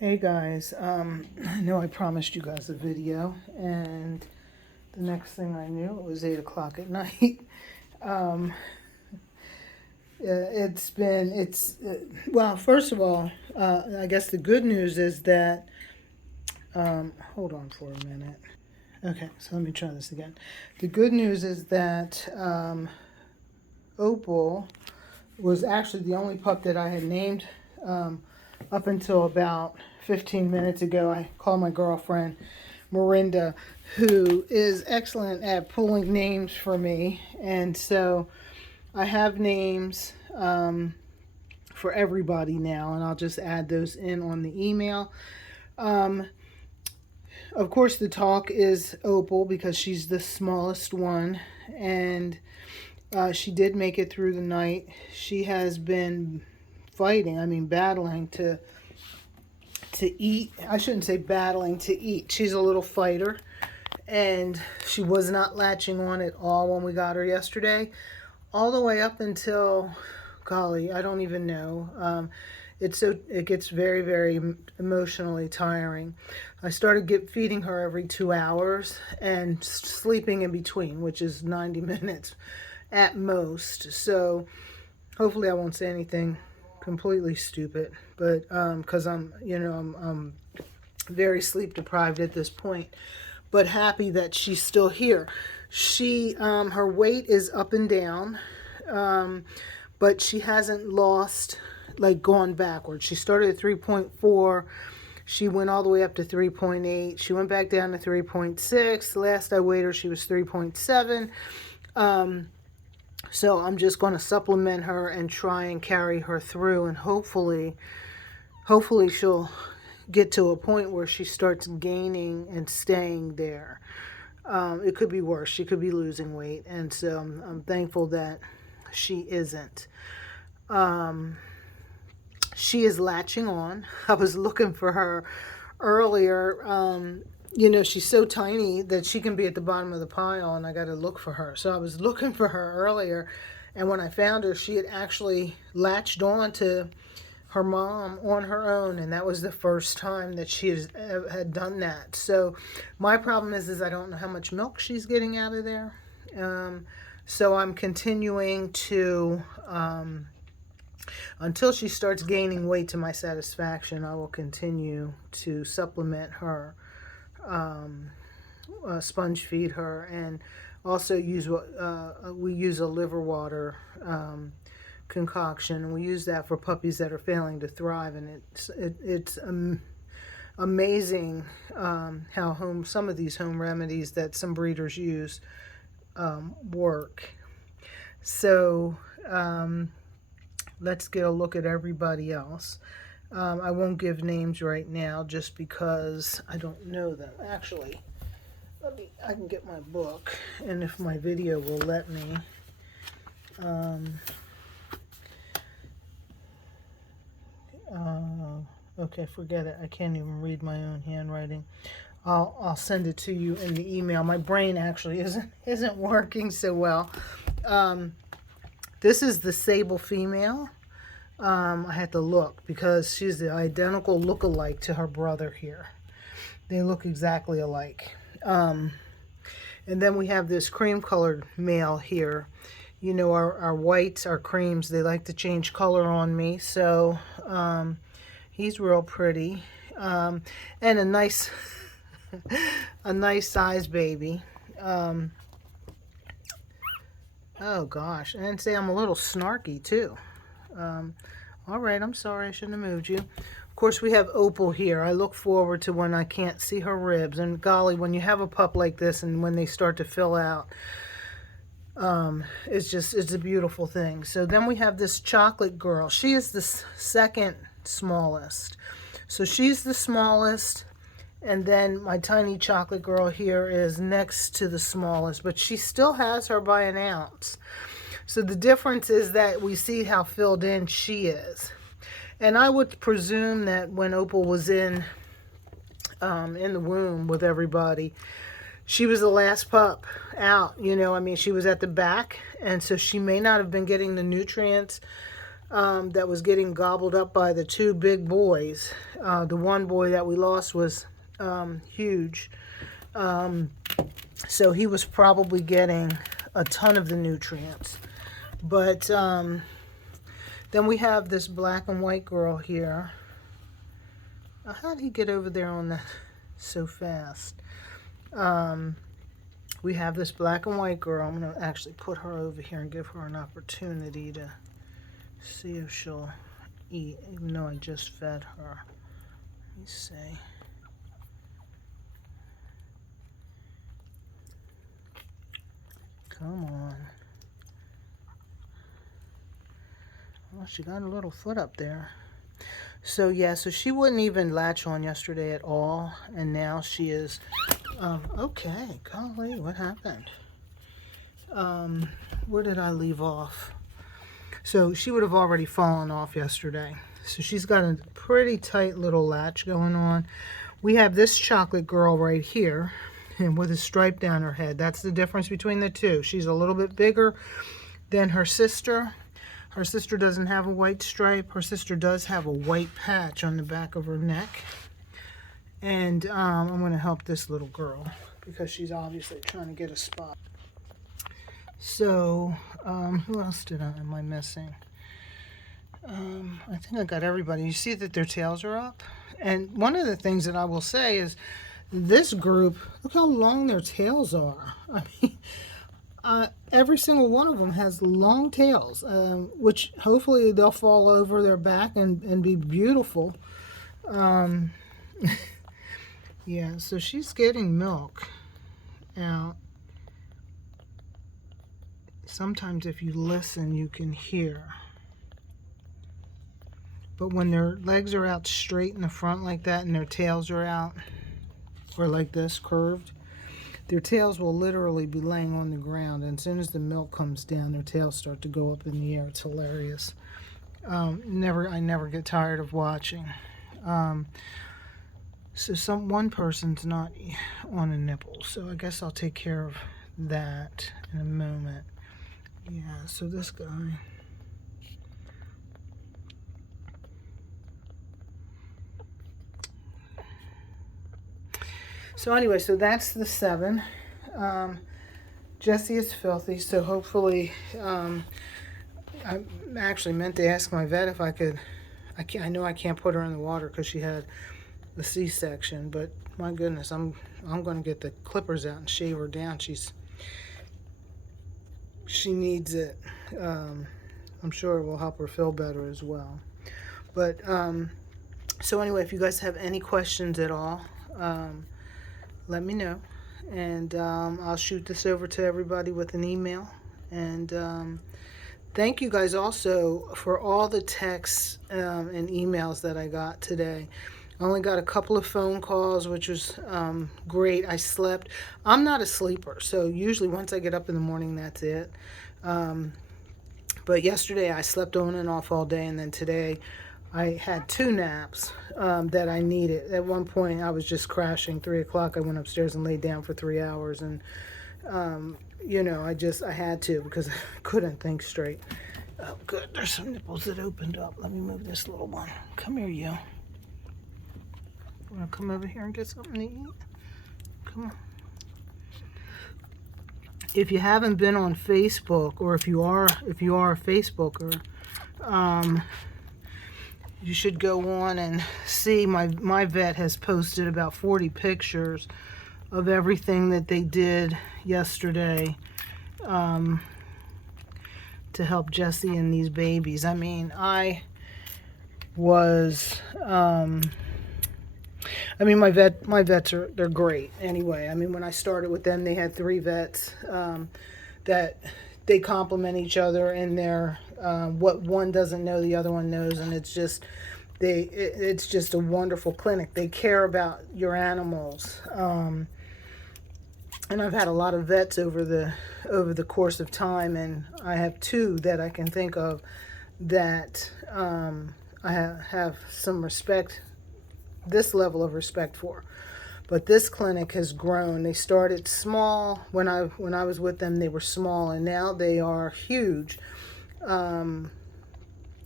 Hey guys, I know I promised you guys a video, and the next thing I knew, it was 8 o'clock at night. Um, well, first of all, I guess the good news is that, hold on for a minute. Okay, so let me try this again. The good news is that Opal was actually the only pup that I had named up until about 15 minutes ago. I called my girlfriend, Miranda, who is excellent at pulling names for me. And so I have names for everybody now, and I'll just add those in on the email. Of course, the talk is Opal because she's the smallest one, and she did make it through the night. She has been battling to eat. I shouldn't say battling to eat. She's a little fighter, and she was not latching on at all when we got her yesterday, all the way up until, golly, I don't even know. It gets very, very emotionally tiring. I started feeding her every 2 hours and sleeping in between, which is 90 minutes at most. So hopefully I won't say anything completely stupid, but because I'm very sleep deprived at this point, but happy that she's still here. Her weight is up and down, but she hasn't lost, like, gone backwards. She started at 3.4. She went all the way up to 3.8. She went back down to 3.6. Last I weighed her, she was 3.7. So I'm just going to supplement her and try and carry her through, and hopefully she'll get to a point where she starts gaining and staying there. It could be worse. She could be losing weight, and so I'm thankful that she isn't. She is latching on. I was looking for her earlier. She's so tiny that she can be at the bottom of the pile, and I got to look for her. So I was looking for her earlier, and when I found her, she had actually latched on to her mom on her own, and that was the first time that she had done that. So my problem is I don't know how much milk she's getting out of there. So I'm continuing to, until she starts gaining weight to my satisfaction, I will continue to supplement her, sponge feed her, and also we use a liver water concoction. We use that for puppies that are failing to thrive, and it's amazing how some of these home remedies that some breeders use work. So let's get a look at everybody else. I won't give names right now just because I don't know them. Actually, I can get my book, and if my video will let me. Okay, forget it. I can't even read my own handwriting. I'll send it to you in the email. My brain actually isn't working so well. This is the sable female. I had to look because she's the identical look-alike to her brother here. They look exactly alike. And then we have this cream-colored male here. You know, our whites, our creams, they like to change color on me. So he's real pretty. And a nice, a nice size baby. Oh gosh, and say I'm a little snarky too. All right, I'm sorry, I shouldn't have moved you. Of course, we have Opal here. I look forward to when I can't see her ribs. And golly, when you have a pup like this and when they start to fill out, it's a beautiful thing. So then we have this chocolate girl. She is the second smallest. So she's the smallest, and then my tiny chocolate girl here is next to the smallest, but she still has her by an ounce. So the difference is that we see how filled in she is. And I would presume that when Opal was in the womb with everybody, she was the last pup out. She was at the back, and so she may not have been getting the nutrients that was getting gobbled up by the two big boys. The one boy that we lost was huge. So he was probably getting a ton of the nutrients. But then we have this black and white girl here. How did he get over there on that so fast? We have this black and white girl. I'm going to actually put her over here and give her an opportunity to see if she'll eat, even though I just fed her. Let me see. Come on. Well, she got a little foot up there. So yeah, so she wouldn't even latch on yesterday at all, and now she is. Okay, golly, what happened? Where did I leave off? So she would have already fallen off yesterday. So she's got a pretty tight little latch going on. We have this chocolate girl right here, and with a stripe down her head. That's the difference between the two. She's a little bit bigger than her sister. Her sister doesn't have a white stripe. Her sister does have a white patch on the back of her neck. And I'm going to help this little girl because she's obviously trying to get a spot. So, who else am I missing? I think I got everybody. You see that their tails are up? And one of the things that I will say is this group, look how long their tails are. I mean, every single one of them has long tails, which hopefully they'll fall over their back and be beautiful. Yeah, so she's getting milk out. Sometimes if you listen, you can hear. But when their legs are out straight in the front like that and their tails are out, or like this, curved, their tails will literally be laying on the ground. And as soon as the milk comes down, their tails start to go up in the air. It's hilarious. I never get tired of watching. So one person's not on a nipple, so I guess I'll take care of that in a moment. Yeah, so this guy. So anyway, so that's the 7. Jessie is filthy, so hopefully, I actually meant to ask my vet if I could. I know I can't put her in the water because she had the C-section, but my goodness, I'm going to get the clippers out and shave her down. She needs it. I'm sure it will help her feel better as well. But so anyway, if you guys have any questions at all, let me know, and I'll shoot this over to everybody with an email. And thank you guys also for all the texts and emails that I got today. I only got a couple of phone calls, which was great. I slept. I'm not a sleeper, so usually once I get up in the morning, that's it. But yesterday I slept on and off all day, and then today I had 2 naps that I needed. At one point I was just crashing. 3 o'clock I went upstairs and laid down for 3 hours, and you know, I had to because I couldn't think straight. Oh good, there's some nipples that opened up. Let me move this little one. Come here, you. Want to come over here and get something to eat? Come on. If you haven't been on Facebook, or if you are a Facebooker, you should go on and see my vet has posted about 40 pictures of everything that they did yesterday to help Jessie and these babies. I mean, my vets they're great anyway. I mean, when I started with them, they had 3 vets that they complement each other in their what one doesn't know, the other one knows, and it's just a wonderful clinic. They care about your animals. And I've had a lot of vets over the course of time, and I have 2 that I can think of that I have some respect, this level of respect for. But this clinic has grown. They started small. When I was with them, they were small, and now they are huge.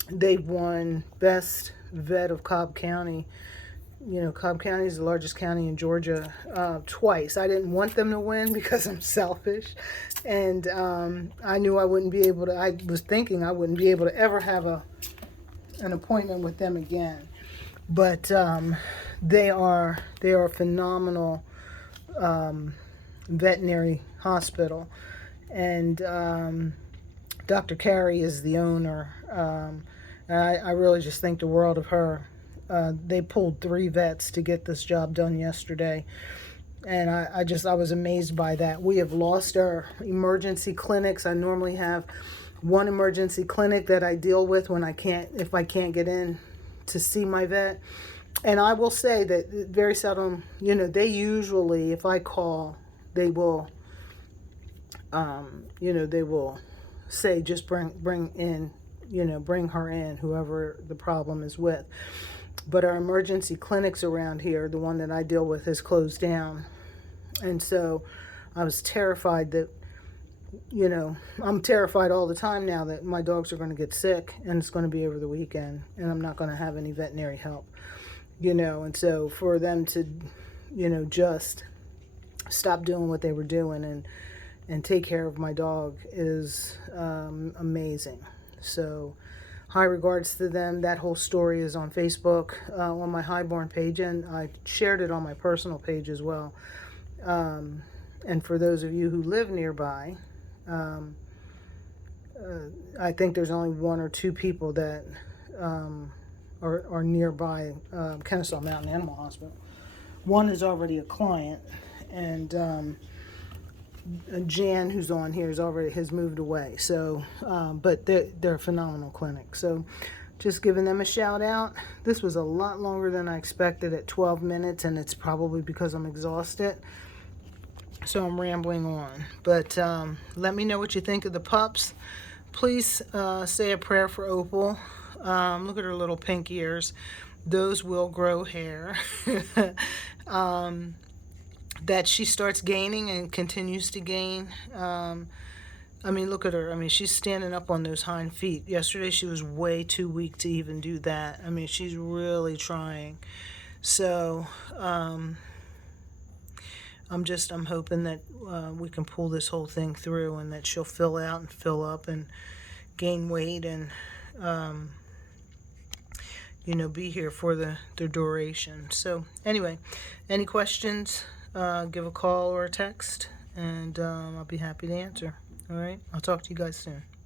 They won Best Vet of Cobb County. You know, Cobb County is the largest county in Georgia, twice. I didn't want them to win because I'm selfish. And I knew I wouldn't be able to, I was thinking I wouldn't be able to ever have an appointment with them again. But they are a phenomenal veterinary hospital. And Dr. Carey is the owner. I really just think the world of her. They pulled 3 vets to get this job done yesterday. And I was amazed by that. We have lost our emergency clinics. I normally have one emergency clinic that I deal with when if I can't get in to see my vet. And I will say that very seldom, you know, they usually, if I call, they will, they will say, just bring in, bring her in, whoever the problem is with. But our emergency clinics around here, the one that I deal with, is closed down. And so I was terrified that, I'm terrified all the time now that my dogs are going to get sick and it's going to be over the weekend and I'm not going to have any veterinary help, And so for them to, just stop doing what they were doing and take care of my dog is amazing. So high regards to them. That whole story is on Facebook, on my Highborn page, and I shared it on my personal page as well. And for those of you who live nearby, I think there's only 1 or 2 people that are nearby Kennesaw Mountain Animal Hospital. One is already a client, and Jan, who's on here, has moved away. So, but they're a phenomenal clinic. So, just giving them a shout out. This was a lot longer than I expected at 12 minutes, and it's probably because I'm exhausted. So I'm rambling on. But let me know what you think of the pups. Please say a prayer for Opal. Look at her little pink ears. Those will grow hair. That she starts gaining and continues to gain. Look at her. She's standing up on those hind feet. Yesterday she was way too weak to even do that. She's really trying. So I'm hoping that we can pull this whole thing through and that she'll fill out and fill up and gain weight and be here for the duration. So anyway, any questions, give a call or a text, and I'll be happy to answer. All right, I'll talk to you guys soon.